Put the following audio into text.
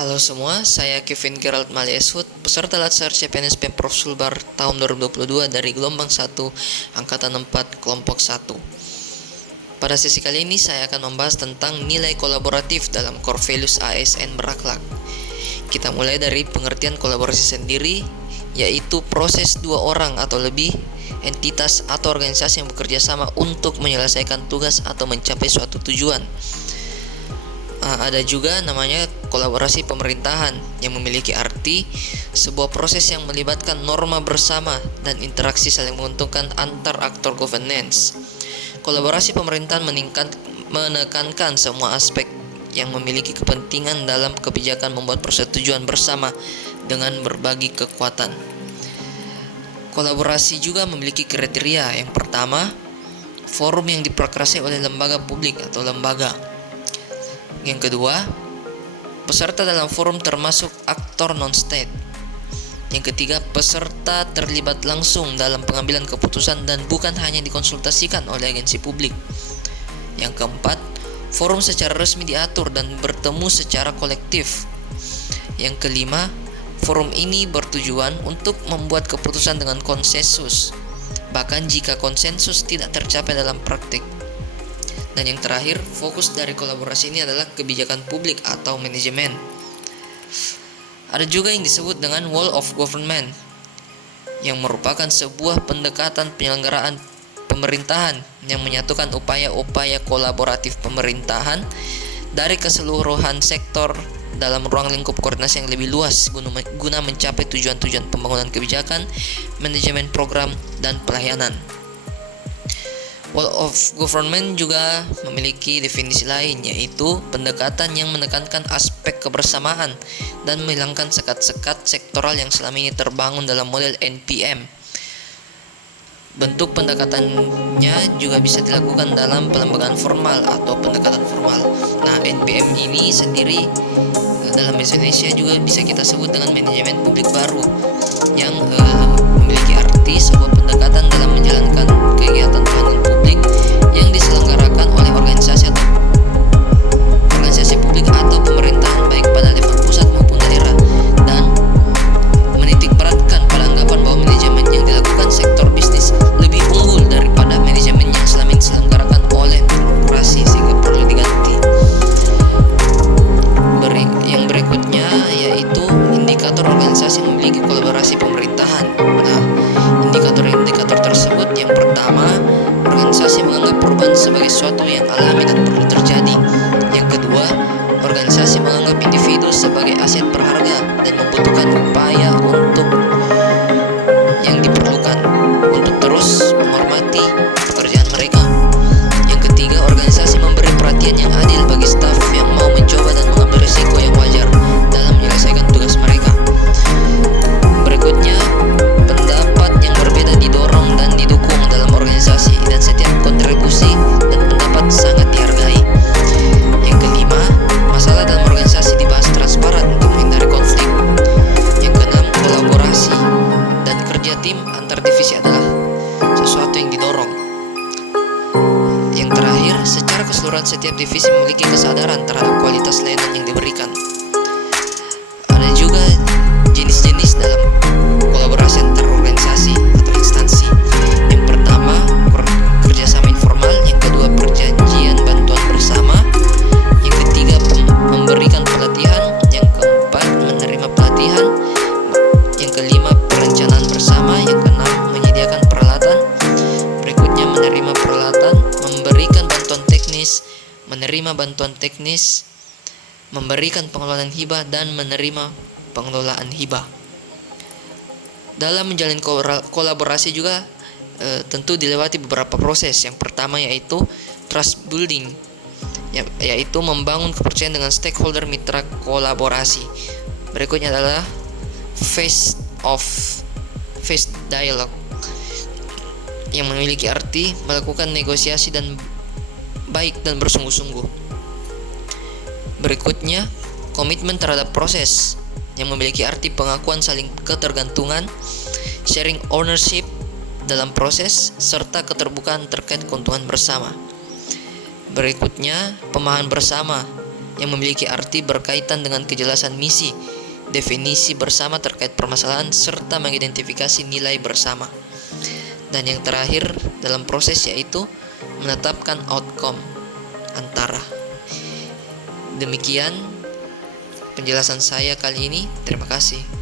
Halo semua, saya Kevin Gerald Malieshut, peserta Latsar CPNS Pemprov Sulbar tahun 2022 dari gelombang 1, angkatan 4, kelompok 1. Pada sesi kali ini saya akan membahas tentang nilai kolaboratif dalam core values ASN berakhlak. Kita mulai dari pengertian kolaborasi sendiri, yaitu proses dua orang atau lebih entitas atau organisasi yang bekerja sama untuk menyelesaikan tugas atau mencapai suatu tujuan. Ada juga namanya kolaborasi pemerintahan yang memiliki arti sebuah proses yang melibatkan norma bersama dan interaksi saling menguntungkan antar aktor governance. Kolaborasi pemerintahan menekankan semua aspek yang memiliki kepentingan dalam kebijakan membuat persetujuan bersama dengan berbagi kekuatan. Kolaborasi juga memiliki kriteria. Yang pertama, forum yang diprakarsai oleh lembaga publik atau lembaga. Yang kedua, peserta dalam forum termasuk aktor non-state. Yang ketiga, peserta terlibat langsung dalam pengambilan keputusan dan bukan hanya dikonsultasikan oleh agensi publik. Yang keempat, forum secara resmi diatur dan bertemu secara kolektif. Yang kelima, forum ini bertujuan untuk membuat keputusan dengan konsensus, bahkan jika konsensus tidak tercapai dalam praktik. Dan yang terakhir, fokus dari kolaborasi ini adalah kebijakan publik atau manajemen. Ada juga yang disebut dengan whole of government, yang merupakan sebuah pendekatan penyelenggaraan pemerintahan yang menyatukan upaya-upaya kolaboratif pemerintahan dari keseluruhan sektor dalam ruang lingkup koordinasi yang lebih luas guna mencapai tujuan-tujuan pembangunan kebijakan, manajemen program, dan pelayanan. Whole of government juga memiliki definisi lain, yaitu pendekatan yang menekankan aspek kebersamaan dan menghilangkan sekat-sekat sektoral yang selama ini terbangun dalam model NPM. Bentuk pendekatannya juga bisa dilakukan dalam pelembagaan formal atau pendekatan formal. Nah, NPM ini sendiri dalam bahasa Indonesia juga bisa kita sebut dengan manajemen publik baru, yang memiliki arti sebuah pendekatan dalam menjalankan kegiatan pelayanan publik yang diselenggarakan oleh organisasi publik atau pemerintahan baik pada level pusat maupun daerah, dan menitikberatkan pada anggapan bahwa manajemen yang dilakukan sektor bisnis lebih unggul daripada manajemen yang selama ini diselenggarakan oleh birokrasi sehingga perlu diganti. Yang berikutnya yaitu indikator organisasi yang memiliki kolaborasi pemerintahan. Nah, indikator tersebut yang pertama, organisasi menganggap perubahan sebagai sesuatu yang alami dan perlu terjadi. Yang kedua, organisasi menganggap individu sebagai aset berharga dan membutuhkan upaya untuk yang diperlukan untuk terus menghormati pekerjaan mereka. Yang ketiga, organisasi memberi perhatian yang adil bagi staf yang mau mencoba dan mengambil risiko yang wajar dalam menyelesaikan tugas mereka. Berikutnya, pendapat yang berbeda didorong dan didukung dalam organisasi, dan setiap kontribusi dan pendapat sangat dihargai. Yang kelima, masalah dalam organisasi dibahas transparan untuk menghindari konflik. Yang keenam, kolaborasi dan kerja tim antar divisi adalah sesuatu yang didorong. Yang terakhir, secara keseluruhan setiap divisi memiliki kesadaran terhadap kualitas layanan yang diberikan. Ada juga jenis-jenis dalam kolaborasi antar organisasi atau instansi. Yang pertama, kerjasama informal. Yang kedua, perjanjian bantuan bersama. Yang ketiga, memberikan pelatihan. Yang keempat, menerima pelatihan. Yang kelima, perencanaan bersama. Yang keenam, menyediakan peralatan. Berikutnya, menerima peralatan, memberikan bantuan teknis, menerima bantuan teknis, memberikan pengelolaan hibah, dan menerima pengelolaan hibah. Dalam menjalin kolaborasi juga tentu dilewati beberapa proses. Yang pertama yaitu trust building, yaitu membangun kepercayaan dengan stakeholder mitra kolaborasi. Berikutnya adalah face dialogue, yang memiliki arti melakukan negosiasi dan baik dan bersungguh-sungguh. Berikutnya, komitmen terhadap proses, yang memiliki arti pengakuan saling ketergantungan, sharing ownership dalam proses, serta keterbukaan terkait keuntungan bersama. Berikutnya, pemahaman bersama, yang memiliki arti berkaitan dengan kejelasan misi, definisi bersama terkait permasalahan, serta mengidentifikasi nilai bersama. Dan yang terakhir dalam proses yaitu menetapkan outcome antara. Demikian penjelasan saya kali ini. Terima kasih.